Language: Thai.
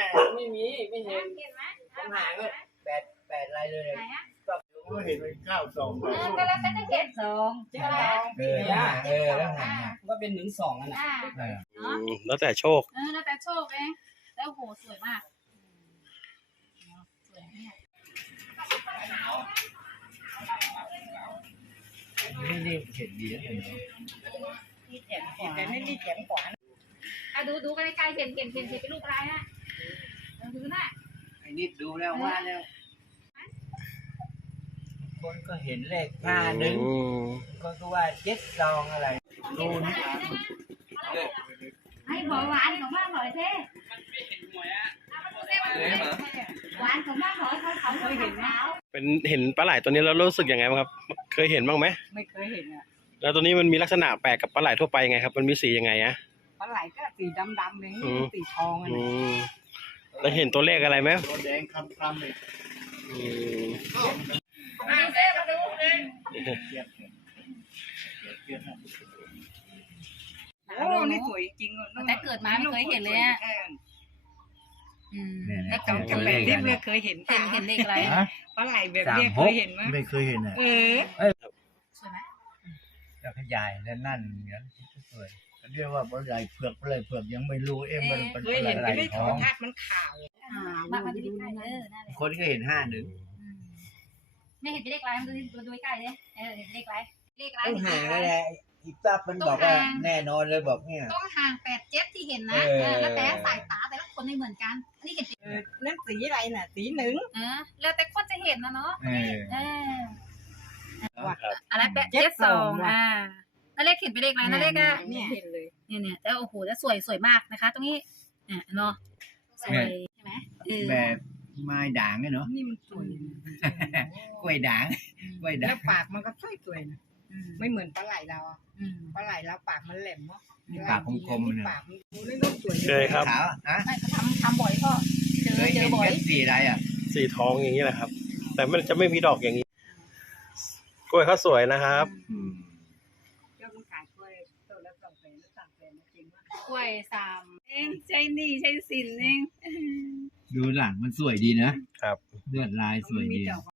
ไม่มีไม่เห็นผมหาก็แปดอะไรเลยก็เห็นเป็น92 ก็แล้วก็จะเห็น2 แล้วหาก็เป็น1-2นั่นแหละแล้วแต่โชคแล้วแต่โชคเองแล้วโหสวยมากสวยเนี่ยนี่เห็นดีนะมีแถมขวาแต่ไม่มีแถมขวาดูใกล้ๆเห็นเป็นรูปอะไรฮะดูนะไอ้นิดดูแล้วว่าแล้วคนก็เห็นเลข51ก็ว่า72อะไรดูนี่ให้หวานของบ้านหน่อยเท่หวานของบ้านหน่อยเขาเคยเห็นไหมเป็นเห็นปลาไหลตัวนี้แล้วรู้สึกยังไงบ้างครับเคยเห็นบ้างไหมไม่เคยเห็นอ่ะแล้วตัวนี้มันมีลักษณะแปลกกับปลาไหลทั่วไปยังไงครับมันมีสียังไงอะปลาไหลก็สีดำๆเลยสีทองอะไรแล้วเห็นตัวเลขอะไรไหมตัวแดงคำเลยมาดูโอ้นี่สวยจริงแต่เกิดมาไม่เคยเห็นเลยอ่ะแต่จำแบบนี้ไม่เคยเห็นเลขอะไรปลาไหลแบบนี้เคยเห็นไหมไม่เคยเห็นอ่ะสวยไหมจะขยายแล้วนั่นอย่างนี้สวยเรียกว่าปลาไหลเผือกปลาไหลเผือกยังไม่รู้มันเป็นปลาไหลท้องมันขาวมาดูคนก็เห็น51 ไม่เห็นเป็นเลขอะไรมาดูใกล้เลยเห็นเลขอะไรต้องห่างอะไรอีกซับมันบอกว่าแน่นอนเลยบอกเนี่ยต้องห่าง8-7ที่เห็นนะแล้วแต่สายตาแต่ละคนไม่เหมือนกันนี่เห็นนั่นสีอะไรน่ะสี1 แล้วแต่คนจะเห็นนะเนาะอะไร72แล้วเลขเห็นเป็นเลขอะไรนะเลขอะเนี่ยเห็นเลยเนี่ยแต่โอ้โหจะสวยมากนะคะตรงนี้เนาะสวยใช่ไหมแบบไม้ด่างเนาะนี่มันสวยกล้วยด่างแล้วปากมันก็สวยนะไม่เหมือนปลาไหลเราปลาไหลเราปากมันแหลมเนาะปากคมๆเนี่ยปากมันไม่ต้องสวยเลยครับไม่ทำบ่อยก็เจอบ่อยสีอะไรอ่ะสีทองอย่างนี้แหละครับแต่มันจะไม่มีดอกอย่างนี้กล้วยเขาสวยนะครับกล้วย3เองใช่นี่ใช่สินเองดูหลังมันสวยดีนะครับเลือดลายสวยดี